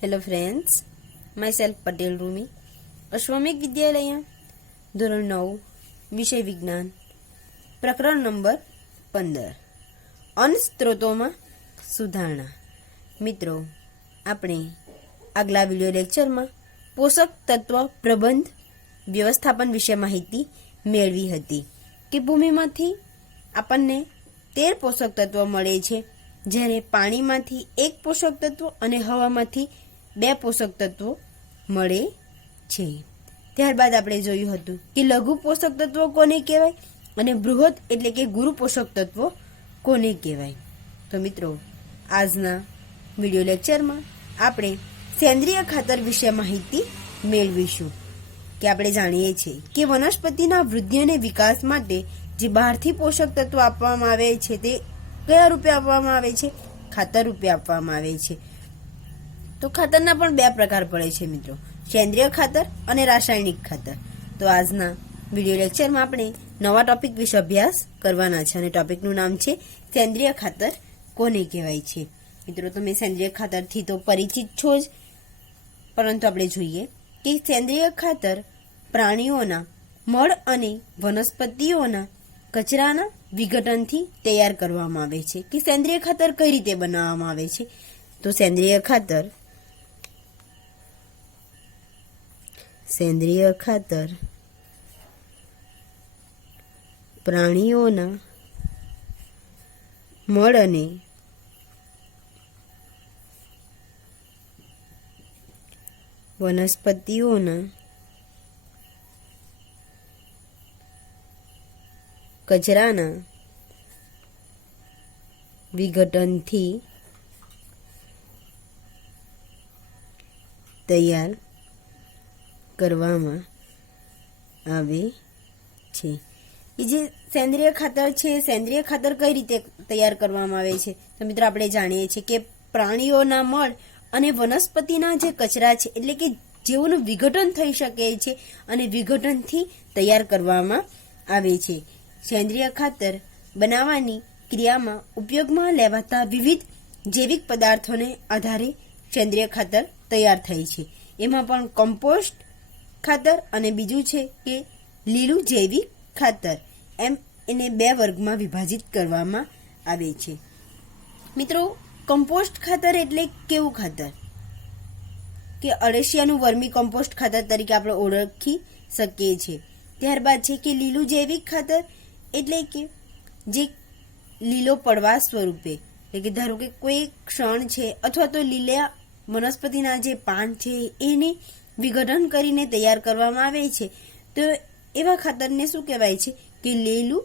Hello friends, myself Patel Rumi, Ashwamegh Vidyalaya, ધોરણ 9, વિષય વિજ્ઞાન, પ્રકરણ નંબર 15, અન્ન સ્ત્રોતોમાં સુધારણા. મિત્રો, આપણે આગલા વિડિયો લેક્ચરમાં પોષક તત્વ પ્રબંધ વ્યવસ્થાપન વિશે માહિતી મેળવી હતી કે ભૂમિમાંથી આપણને 13 પોષક તત્વો મળે છે, જ્યારે પાણીમાંથી 1 પોષક તત્વ અને હવામાંથી 2 પોષક તત્વો મળે છે. ત્યારબાદ આપણે જોયું હતું કે લઘુ પોષક તત્વો કોને કહેવાય અને બૃહદ એટલે કે ગુરુ પોષક તત્વો કોને કહેવાય. તો મિત્રો, આજના વિડિયો લેક્ચરમાં આપણે સેન્દ્રિય ખાતર વિશે માહિતી મેળવીશું. કે આપણે જાણીએ છીએ કે વનસ્પતિના વૃદ્ધિ અને વિકાસ માટે જે બહારથી પોષક તત્વો આપવામાં આવે છે તે કયા રૂપે આપવામાં આવે છે? ખાતર રૂપે આપવામાં આવે છે. તો ખાતરના પણ 2 પ્રકાર પડે છે મિત્રો, સેન્દ્રિય ખાતર અને રાસાયણિક ખાતર. તો આજના વિડિયો લેક્ચરમાં આપણે નવા ટોપિક વિશે અભ્યાસ કરવાના છે અને ટોપિકનું નામ છે સેન્દ્રિય ખાતર કોને કહેવાય છે. મિત્રો, તમે સેન્દ્રિય ખાતરથી તો પરિચિત છો જ, પરંતુ આપણે જોઈએ કે સેન્દ્રિય ખાતર પ્રાણીઓના મળ અને વનસ્પતિઓના કચરાના વિઘટનથી તૈયાર કરવામાં આવે છે. કે સેન્દ્રિય ખાતર કઈ રીતે બનાવવામાં આવે છે? તો સેન્દ્રિય ખાતર પ્રાણીઓના મળ અને વનસ્પતિઓના કચરાના વિઘટનથી તૈયાર કરવામાં આવે છે. એ જે સેન્દ્રિય ખાતર છે, સેન્દ્રિય ખાતર કઈ રીતે તૈયાર કરવામાં આવે છે? તો મિત્રો, આપણે જાણીએ છીએ કે પ્રાણીઓના મળ અને વનસ્પતિના જે કચરા છે, એટલે કે જેઓનું વિઘટન થઈ શકે છે અને વિઘટનથી તૈયાર કરવામાં આવે છે. સેન્દ્રિય ખાતર બનાવવાની ક્રિયામાં ઉપયોગમાં લેવાતા વિવિધ જૈવિક પદાર્થોને આધારે સેન્દ્રિય ખાતર તૈયાર થાય છે. એમાં પણ કમ્પોસ્ટ ખાતર અને બીજું છે કે લીલું જૈવિક ખાતર, એમ એને 2 વર્ગમાં વિભાજિત કરવામાં આવે છે. મિત્રો, કમ્પોસ્ટ ખાતર એટલે કેવું ખાતર? કે અળસિયાનું વર્મી કમ્પોસ્ટ ખાતર તરીકે આપણે ઓળખી શકીએ છીએ. ત્યારબાદ છે કે લીલું જૈવિક ખાતર એટલે કે જે લીલો પડવાશ સ્વરૂપે, એટલે કે ધારો કે કોઈ ક્ષણ છે અથવા તો લીલા વનસ્પતિના જે પાન છે એને વિઘટન કરીને તૈયાર કરવામાં આવે છે, તો એવા ખાતરને શું કહેવાય છે? કે લીલું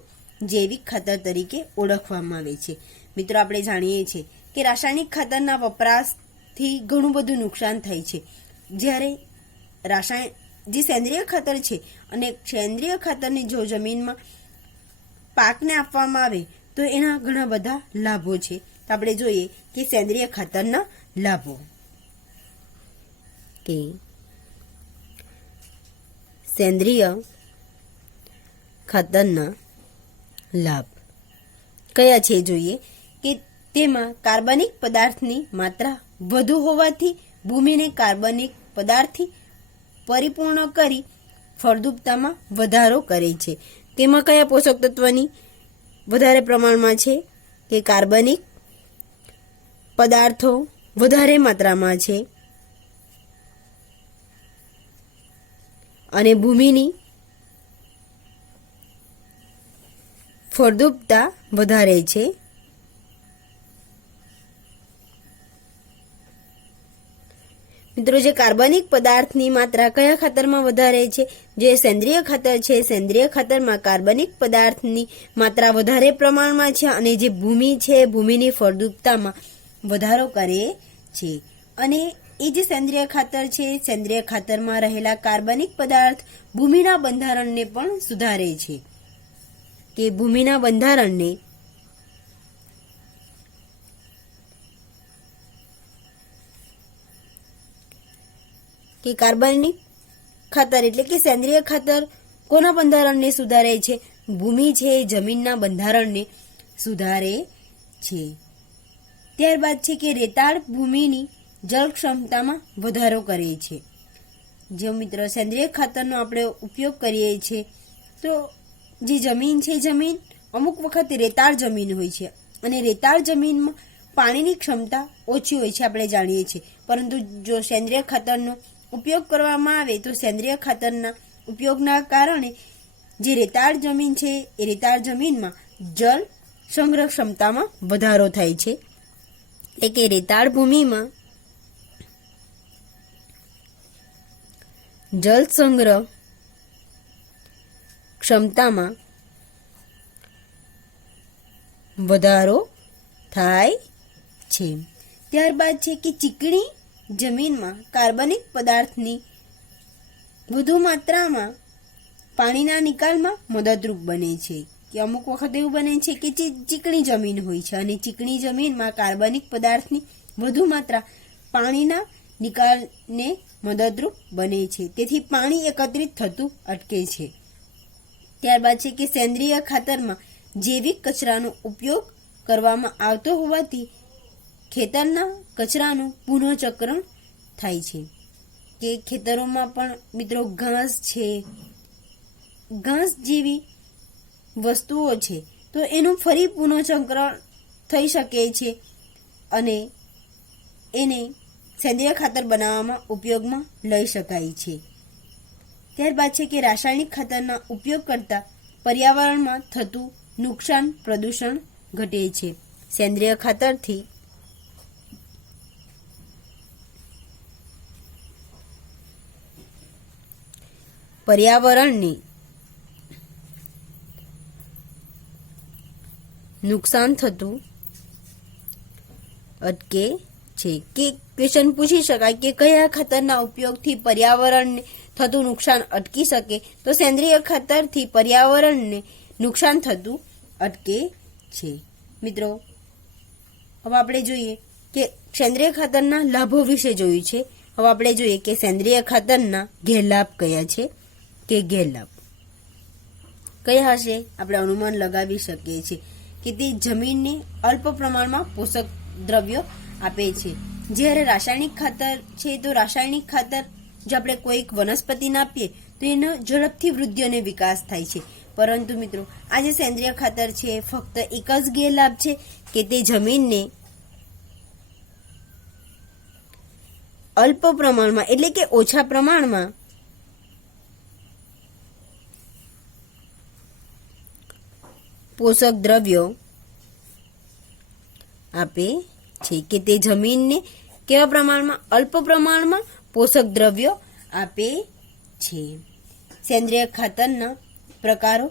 જૈવિક ખાતર તરીકે ઓળખવામાં આવે છે. મિત્રો, આપણે જાણીએ છીએ કે રાસાયણિક ખાતરના વપરાશથી ઘણું બધું નુકસાન થાય છે, જ્યારે જે સેન્દ્રિય ખાતર છે અને સેન્દ્રિય ખાતરની જો જમીનમાં પાકને આપવામાં આવે તો એના ઘણા બધા લાભો છે. તો આપણે જોઈએ કે સેન્દ્રિય ખાતરના લાભો. કે સેન્દ્રિય ખાતરના લાભ કયા છે? જોઈએ કે તેમાં કાર્બનિક પદાર્થની માત્રા વધુ હોવાથી ભૂમિને કાર્બનિક પદાર્થથી પરિપૂર્ણ કરી ફળદ્રુપતામાં વધારો કરે છે. તેમાં કયા પોષક તત્વની વધારે પ્રમાણમાં છે? કે કાર્બનિક પદાર્થો વધારે માત્રામાં છે અને ભૂમિની ફળદ્રુપતા વધારે છે. મિત્રો, જે કાર્બનિક પદાર્થની માત્રા કયા ખાતરમાં વધારે છે? જે સેન્દ્રિય ખાતર છે, સેન્દ્રિય ખાતરમાં કાર્બનિક પદાર્થની માત્રા વધારે પ્રમાણમાં છે અને જે ભૂમિ છે, ભૂમિની ફળદ્રુપતામાં વધારો કરે છે. અને એ જે સેન્દ્રિય ખાતર છે, સેન્દ્રિય ખાતરમાં રહેલા કાર્બનિક પદાર્થ ભૂમિના બંધારણને પણ સુધારે છે. કે ભૂમિના બંધારણને કે કાર્બનિક ખાતર એટલે કે સેન્દ્રિય ખાતર કોના બંધારણને સુધારે છે? ભૂમિ છે, જમીનના બંધારણને સુધારે છે. ત્યારબાદ છે કે રેતાળ ભૂમિની જળ ક્ષમતામાં વધારો કરે છે. જો મિત્રો સેન્દ્રિય ખાતરનો આપણે ઉપયોગ કરીએ છીએ તો જે જમીન છે, જમીન અમુક વખત રેતાળ જમીન હોય છે અને રેતાળ જમીનમાં પાણીની ક્ષમતા ઓછી હોય છે, આપણે જાણીએ છીએ. પરંતુ જો સેન્દ્રિય ખાતરનો ઉપયોગ કરવામાં આવે તો સેન્દ્રિય ખાતરના ઉપયોગના કારણે જે રેતાળ જમીન છે એ રેતાળ જમીનમાં જળ સંગ્રહ ક્ષમતામાં વધારો થાય છે. એટલે કે રેતાળ ભૂમિમાં જળ સંગ્રહ ક્ષમતામાં વધારો થાય છે. ત્યારબાદ છે કે ચીકણી જમીનમાં કાર્બનિક પદાર્થની વધુ માત્રામાં પાણીના નિકાલમાં મદદરૂપ બને છે. કે અમુક વખત એવું બને છે કે જે ચીકણી જમીન હોય છે અને ચીકણી જમીનમાં કાર્બનિક પદાર્થની વધુ માત્રા પાણીના નિકાલને મદદરૂપ બને છે. તેથી પાણી એકત્રિત થતું અટકે છે. ત્યારબાદ છે કે સેન્દ્રિય ખાતરમાં જૈવિક કચરાનો ઉપયોગ કરવામાં આવતો હોવાથી ખેતરના કચરાનું પુનઃચક્રણ થાય છે. કે ખેતરોમાં પણ મિત્રો ઘાસ છે, ઘાસ જેવી વસ્તુઓ છે તો એનું ફરી પુનઃચક્રણ થઈ શકે છે અને એને સેન્દ્રિય ખાતર બનાવવામાં ઉપયોગમાં લઈ શકાય છે. ત્યારબાદ છે કે રાસાયણિક ખાતરના ઉપયોગ કરતાં પર્યાવરણમાં થતું નુકસાન પ્રદૂષણ ઘટે છે. સેન્દ્રિય ખાતરથી પર્યાવરણને નુકસાન થતું અટકે છે. કે ક્વેશ્ચન પૂછી શકાય કે કયા ખાતરના ઉપયોગથી પર્યાવરણને થતું નુકસાન અટકી શકે, તો સેન્દ્રિય ખાતરથી પર્યાવરણને નુકસાન થતું અટકે છે. મિત્રો હવે આપણે જોઈએ કે સેન્દ્રિય ખાતરના લાભો વિશે જોયું છે. હવે આપણે જોઈએ કે સેન્દ્રિય ખાતરના ગેરલાભ કયા છે. કે ગેરલાભ કયા હશે? આપણે અનુમાન લગાવી શકીએ છીએ કે તે જમીનને અલ્પ પ્રમાણમાં પોષક દ્રવ્યો આપે છે. જ્યારે રાસાયણિક ખાતર છે તો રાસાયણિક ખાતર જો આપણે કોઈક વનસ્પતિને આપીએ તો એનો ઝડપથી વૃદ્ધિ અને વિકાસ થાય છે. પરંતુ મિત્રો આ જે સેન્દ્રિય ખાતર છે ફક્ત એક જ ગેરલાભ છે કે તે જમીનને અલ્પ પ્રમાણમાં એટલે કે ઓછા પ્રમાણમાં પોષક દ્રવ્યો આપે છે. કે તે જમીનને કેવા પ્રમાણમાં? અલ્પ પ્રમાણમાં પોષક દ્રવ્યો આપે છે. સેન્દ્રિય ખાતરના પ્રકારો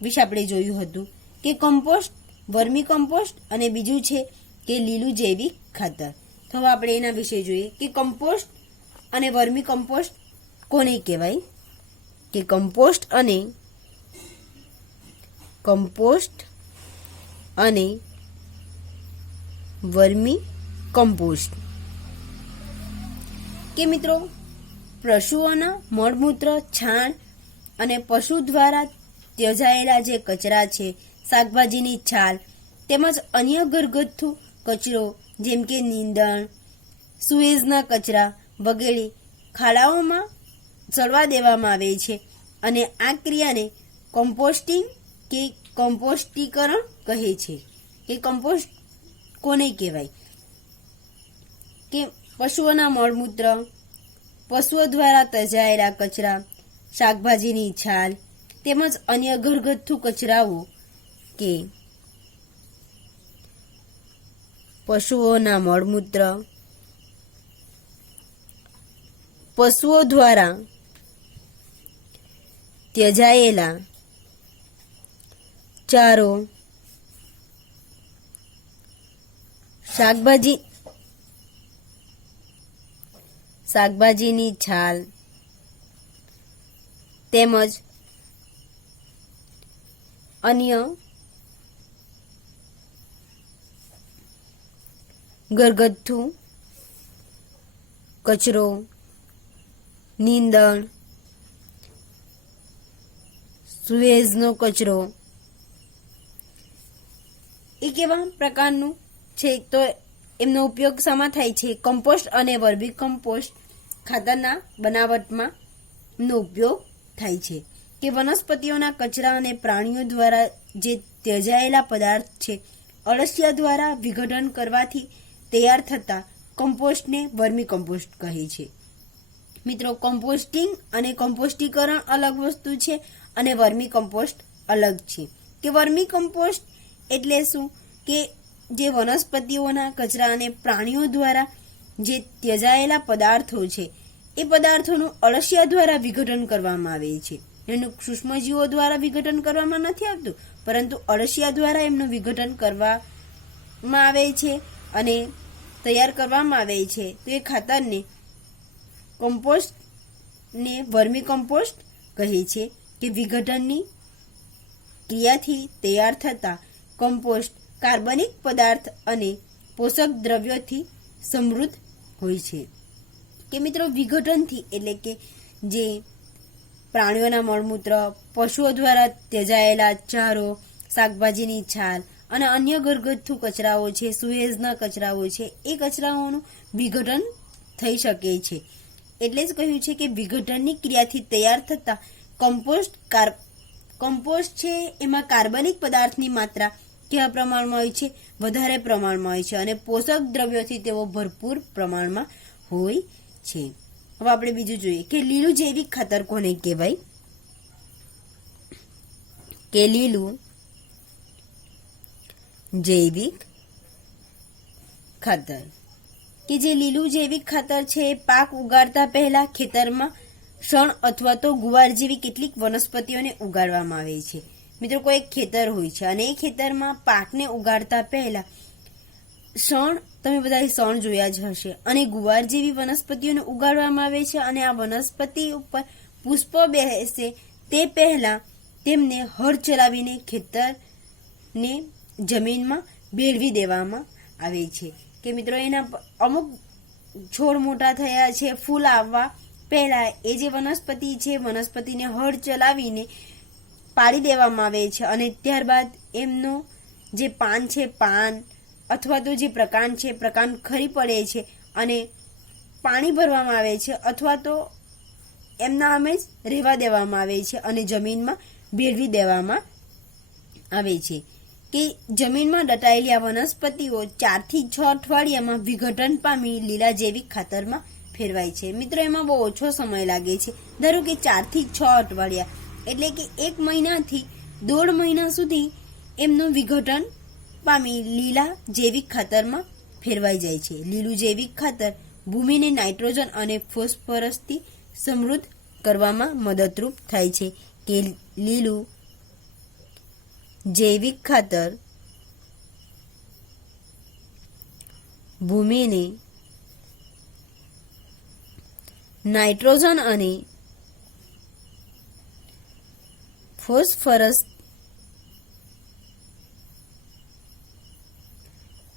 વિશે આપણે જોયું હતું કે કમ્પોસ્ટ, વર્મી કમ્પોસ્ટ અને બીજું છે કે લીલું જૈવિક ખાતર. તો હવે આપણે એના વિશે જોઈએ કે કમ્પોસ્ટ અને વર્મી કમ્પોસ્ટ કોને કહેવાય. કે કમ્પોસ્ટ અને વર્મી કમ્પોસ્ટ કે મિત્રો પશુઓના મળમૂત્ર, છાણ અને પશુ દ્વારા ત્યજાયેલા જે કચરા છે, શાકભાજીની છાલ તેમજ અન્ય ઘરગથ્થુ કચરો જેમ કે નીંદણ, સુએઝના કચરા વગેરે ખાડાઓમાં ચડવા દેવામાં આવે છે અને આ ક્રિયાને કમ્પોસ્ટિંગ કે કમ્પોસ્ટીકરણ કહે છે. કે કમ્પોસ્ટ કોને કહેવાય? કે પશુઓના મળમૂત્ર, પશુઓ દ્વારા ત્યજાયેલા કચરા, શાકભાજીની છાલ તેમજ અન્ય ઘરગથ્થુ કચરાઓ કે પશુઓના મળમૂત્ર, પશુઓ દ્વારા ત્યજાયેલા ચારો, શાકભાજીની છાલ તેમજ અન્ય ઘરગથ્થુ કચરો, નીંદણ, સુએઝનો કચરો એ કેવા પ્રકારનું છે? તો એમનો ઉપયોગ શામાં થાય છે? કમ્પોસ્ટ અને વર્મી કમ્પોસ્ટ ખાતરના બનાવટમાં નો ઉપયોગ થાય છે. કે વનસ્પતિઓના કચરા અને પ્રાણીઓ દ્વારા જે ત્યજાયેલા પદાર્થ છે, અળસિયા દ્વારા વિઘટન કરવાથી તૈયાર થતા કમ્પોસ્ટને વર્મી કમ્પોસ્ટ કહે છે. મિત્રો, કમ્પોસ્ટિંગ અને કમ્પોસ્ટીકરણ અલગ વસ્તુ છે અને વર્મી કમ્પોસ્ટ અલગ છે. કે વર્મી કમ્પોસ્ટ એટલે શું? કે જે વનસ્પતિઓના કચરા અને પ્રાણીઓ દ્વારા જે ત્યજાયેલા પદાર્થો છે, એ પદાર્થોનું અળસિયા દ્વારા વિઘટન કરવામાં આવે છે. એનું સૂક્ષ્મજીવો દ્વારા વિઘટન કરવામાં નથી આવતું, પરંતુ અળસિયા દ્વારા એમનું વિઘટન કરવામાં આવે છે અને તૈયાર કરવામાં આવે છે. તો એ ખાતરને કમ્પોસ્ટને વર્મી કમ્પોસ્ટ કહે છે. કે વિઘટનની ક્રિયાથી તૈયાર થતા કમ્પોસ્ટ કાર્બનિક પદાર્થ અને પોષક દ્રવ્યોથી સમૃદ્ધ હોય છે. કે મિત્રો, વિઘટનથી એટલે કે જે પ્રાણીઓના મળમૂત્ર, પશુઓ દ્વારા ત્યજાયેલા ચારો, શાકભાજીની છાલ અને અન્ય ઘરગથ્થુ કચરાઓ છે, સુએઝના કચરાઓ છે, એ કચરાઓનું વિઘટન થઈ શકે છે. એટલે જ કહ્યું છે કે વિઘટનની ક્રિયાથી તૈયાર થતા કમ્પોસ્ટ છે એમાં કાર્બનિક પદાર્થની માત્રા કેવા પ્રમાણમાં હોય છે? વધારે પ્રમાણમાં હોય છે અને પોષક દ્રવ્યોથી તેઓ ભરપૂર પ્રમાણમાં હોય છે. હવે આપણે બીજું જોઈએ કે લીલું જૈવિક ખાતર કોને કહેવાય? કે લીલું જૈવિક ખાતર, કે જે લીલું જૈવિક ખાતર છે એ પાક ઉગાડતા પહેલા ખેતરમાં શણ અથવા તો ગુવાર જેવી કેટલીક વનસ્પતિઓને ઉગાડવામાં આવે છે. મિત્રો, કોઈ એક ખેતર હોય છે અને એ ખેતરમાં પાકને ઉગાડતા પહેલા શણ, તમે બધા શણ જોયા જ હશે, અને ગુવાર જેવી વનસ્પતિઓને ઉગાડવામાં આવે છે. અને આ વનસ્પતિ ઉપર પુષ્પ બેસે તે પહેલા તેમને હળ ચલાવીને ખેતરને જમીનમાં ભેળવી દેવામાં આવે છે. કે મિત્રો, એના અમુક છોડ મોટા થયા છે, ફૂલ આવવા પહેલા એ જે વનસ્પતિ છે, વનસ્પતિને હળ ચલાવીને પાડી દેવામાં આવે છે અને ત્યારબાદ એમનો જે પાન છે, પાન અથવા તો જે પ્રકાંડ છે, પ્રકાંડ ખરી પડે છે અને પાણી ભરવામાં આવે છે અથવા તો એમના આમે જ રહેવા દેવામાં આવે છે અને જમીનમાં ભેળવી દેવામાં આવે છે. કે જમીનમાં દટાયેલી આ વનસ્પતિઓ 4 થી 6 અઠવાડિયામાં વિઘટન પામી લીલા જૈવિક ખાતરમાં ફેરવાય છે. મિત્રો, એમાં બહુ ઓછો સમય લાગે છે. ધારો કે 4 થી 6 અઠવાડિયા એટલે કે 1 મહિનાથી 1.5 મહિના સુધી એમનું વિઘટન પામી લીલા જૈવિક ખાતરમાં ફેરવાઈ જાય છે. લીલું જૈવિક ખાતર ભૂમિને નાઇટ્રોજન અને ફોસ્ફરસથી સમૃદ્ધ કરવામાં મદદરૂપ થાય છે. કે લીલું જૈવિક ખાતર ભૂમિને નાઇટ્રોજન અને ફોસ્ફરસ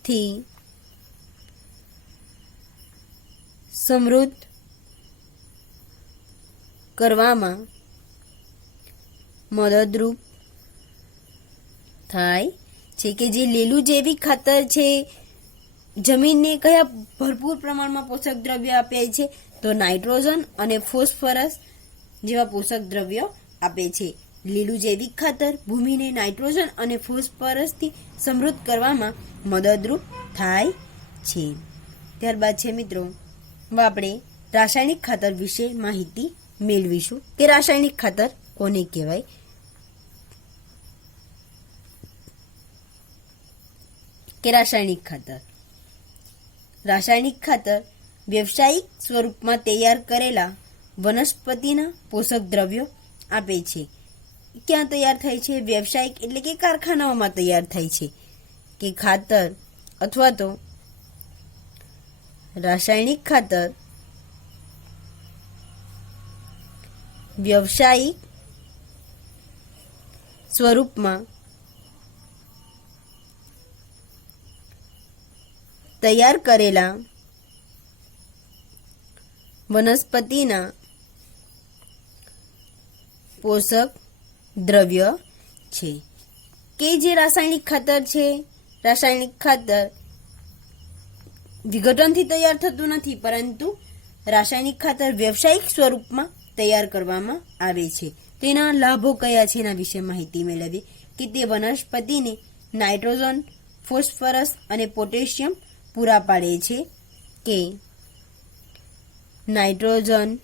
થી સમૃદ્ધ કરવામાં મદદરૂપ થાય છે. કે જે લીલું જૈવિક ખાતર છે જમીનને કયા ભરપૂર પ્રમાણમાં પોષક દ્રવ્ય આપે છે? તો નાઇટ્રોજન અને ફોસ્ફરસ જેવા પોષક દ્રવ્યો આપે છે. લીલું જૈવિક ખાતર ભૂમિને નાઇટ્રોજન અને ફોસ્ફરસથી સમૃદ્ધ કરવામાં મદદરૂપ થાય છે. ત્યારબાદ છે મિત્રો, આપણે રાસાયણિક ખાતર વિશે માહિતી મેળવીશું. કે રાસાયણિક ખાતર કોને કહેવાય? કે રાસાયણિક ખાતર વ્યવસાયિક સ્વરૂપમાં તૈયાર કરેલા વનસ્પતિના પોષક દ્રવ્યો આપે છે. ક્યાં તૈયાર થાય છે? વ્યવસાયિક એટલે કે કારખાનાઓમાં તૈયાર થાય છે. કે ખાતર અથવા તો રાસાયણિક ખાતર વ્યવસાયિક સ્વરૂપમાં તૈયાર કરેલા વનસ્પતિના પોષક દ્રવ્ય છે. કે જે રાસાયણિક ખાતર છે, રાસાયણિક ખાતર વિઘટનથી તૈયાર થતું નથી, પરંતુ રાસાયણિક ખાતર વ્યવસાયિક સ્વરૂપમાં તૈયાર કરવામાં આવે છે. તેના લાભો કયા છે એના વિશે માહિતી મેળવીએ કે તે વનસ્પતિને નાઇટ્રોજન, ફોસ્ફરસ અને પોટેશિયમ પૂરા પાડે છે. કે નાઇટ્રોજન,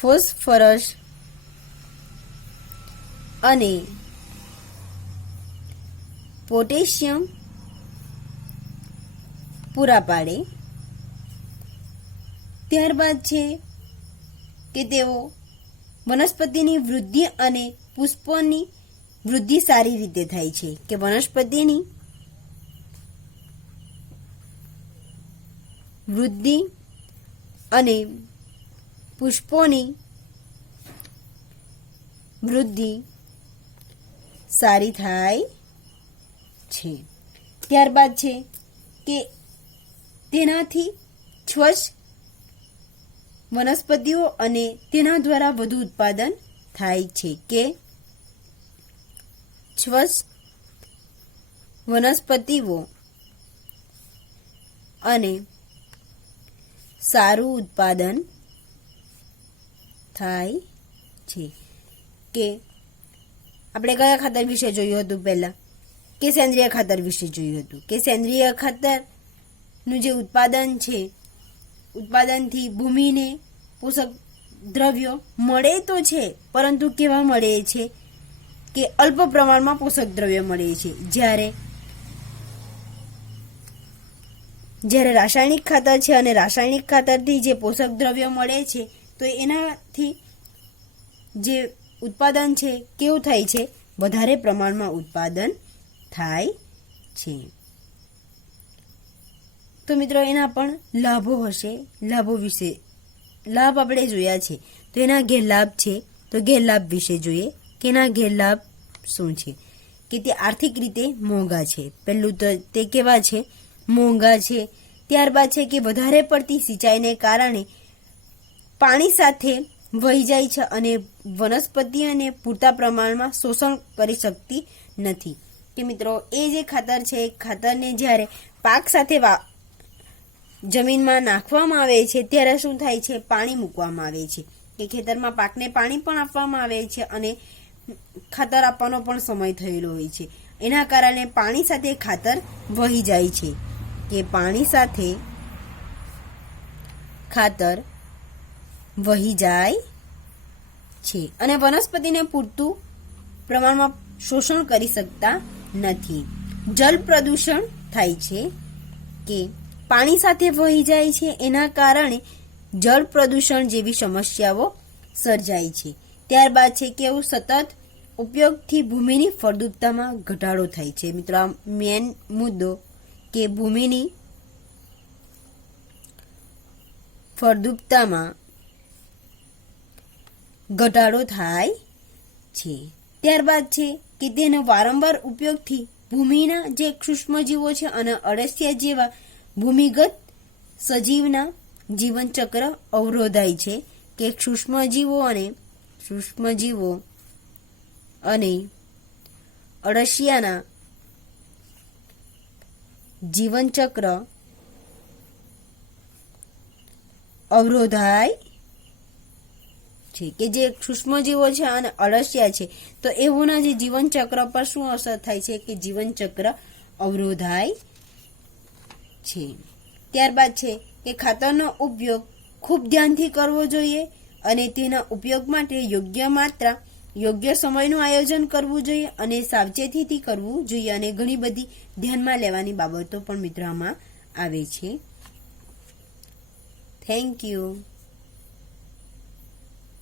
ફોસ્ફરસ અને પોટેશિયમ પૂરા પાડે. ત્યારબાદ છે કે તેઓ વનસ્પતિની વૃદ્ધિ અને પુષ્પોની વૃદ્ધિ સારી રીતે થાય છે. કે વનસ્પતિની વૃદ્ધિ અને પુષ્પોની વૃદ્ધિ સારી થાય છે. ત્યારબાદ છે કે તેનાથી સ્વચ્છ વનસ્પતિઓ અને તેના દ્વારા વધુ ઉત્પાદન થાય છે. કે સ્વચ્છ વનસ્પતિઓ અને સારું ઉત્પાદન થાય છે. કે આપણે કયા ખાતર વિશે જોયું હતું પહેલા? કે સેન્દ્રિય ખાતર વિશે જોયું હતું. કે સેન્દ્રિય ખાતરનું જે ઉત્પાદન છે, ઉત્પાદનથી ભૂમિને પોષક દ્રવ્યો મળે તો છે, પરંતુ કેવા મળે છે? કે અલ્પ પ્રમાણમાં પોષક દ્રવ્યો મળે છે. જ્યારે રાસાયણિક ખાતર છે અને રાસાયણિક ખાતરથી જે પોષક દ્રવ્યો મળે છે, તો એનાથી જે ઉત્પાદન છે કેવું થાય છે? વધારે પ્રમાણમાં ઉત્પાદન થાય છે. તો મિત્રો એના પણ લાભો હશે. લાભો વિશે લાભ આપણે જોયા છે, તો એના ગેરલાભ છે, તો ગેરલાભ વિશે જોઈએ કે એના ગેરલાભ શું છે. કે તે આર્થિક રીતે મોંઘા છે. પહેલું તો તે કેવા છે? મોંઘા છે. ત્યારબાદ છે કે વધારે પડતી સિંચાઈને કારણે પાણી સાથે વહી જાય છે અને વનસ્પતિઓને પૂરતા પ્રમાણમાં શોષણ કરી શકતી નથી. કે મિત્રો એ જે ખાતર છે, એ ખાતરને જ્યારે પાક સાથે જમીનમાં નાખવામાં આવે છે ત્યારે શું થાય છે? પાણી મૂકવામાં આવે છે. કે ખેતરમાં પાકને પાણી પણ આપવામાં આવે છે અને ખાતર આપવાનો પણ સમય થયેલો હોય છે. એના કારણે પાણી સાથે ખાતર વહી જાય છે. કે પાણી સાથે ખાતર વહી જાય છે અને વનસ્પતિને પૂરતું પ્રમાણમાં શોષણ કરી શકતા નથી. જળ પ્રદૂષણ થાય છે. કે પાણી સાથે વહી જાય છે, એના કારણે જળ પ્રદૂષણ જેવી સમસ્યાઓ સર્જાય છે. ત્યારબાદ છે કે એવું સતત ઉપયોગથી ભૂમિની ફળદ્રુપતામાં ઘટાડો થાય છે. મિત્રો આ મેન મુદ્દો કે ભૂમિની ફળદ્રુપતામાં ઘટાડો થાય છે. ત્યારબાદ છે કે તેનો વારંવાર ઉપયોગથી ભૂમિના જે સૂક્ષ્મજીવો છે અને અળસિયા જેવા ભૂમિગત સજીવના જીવનચક્ર અવરોધાય છે. કે સૂક્ષ્મજીવો અને અળસિયાના જીવનચક્ર અવરોધાય છે. કે જે સૂક્ષ્મજીવો છે અને અળસિયા છે, તો એઓના જે જીવનચક્ર પર શું અસર થાય છે? કે જીવનચક્ર અવરોધાય છે. ત્યારબાદ છે કે ખાતરનો ઉપયોગ ખૂબ ધ્યાનથી કરવો જોઈએ અને તેના ઉપયોગ માટે યોગ્ય માત્રા, યોગ્ય સમયનું આયોજન કરવું જોઈએ અને સાવચેતીથી કરવું જોઈએ. અને ઘણી બધી ધ્યાનમાં લેવાની બાબતો પણ મિત્રો આમાં આવે છે. Thank you.